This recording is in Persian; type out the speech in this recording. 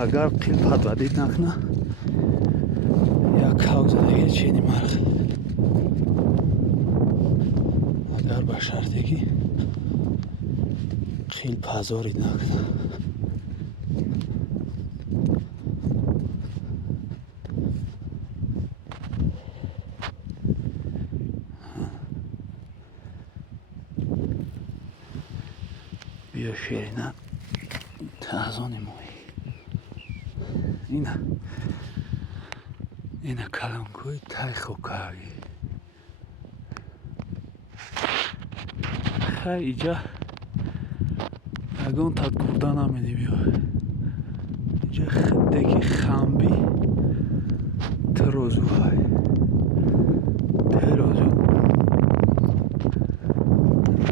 агар қилпат вадид накна як кавзадаги чини марғ агар ба шарте ки қилпазорид накна بیا شیرینه تازانی موی اینا کلانگوی تای خوکاوی خیلی اینجا اگون تاد کردن همینی بیا اینجا خدکی خمبی تروزو های تروزو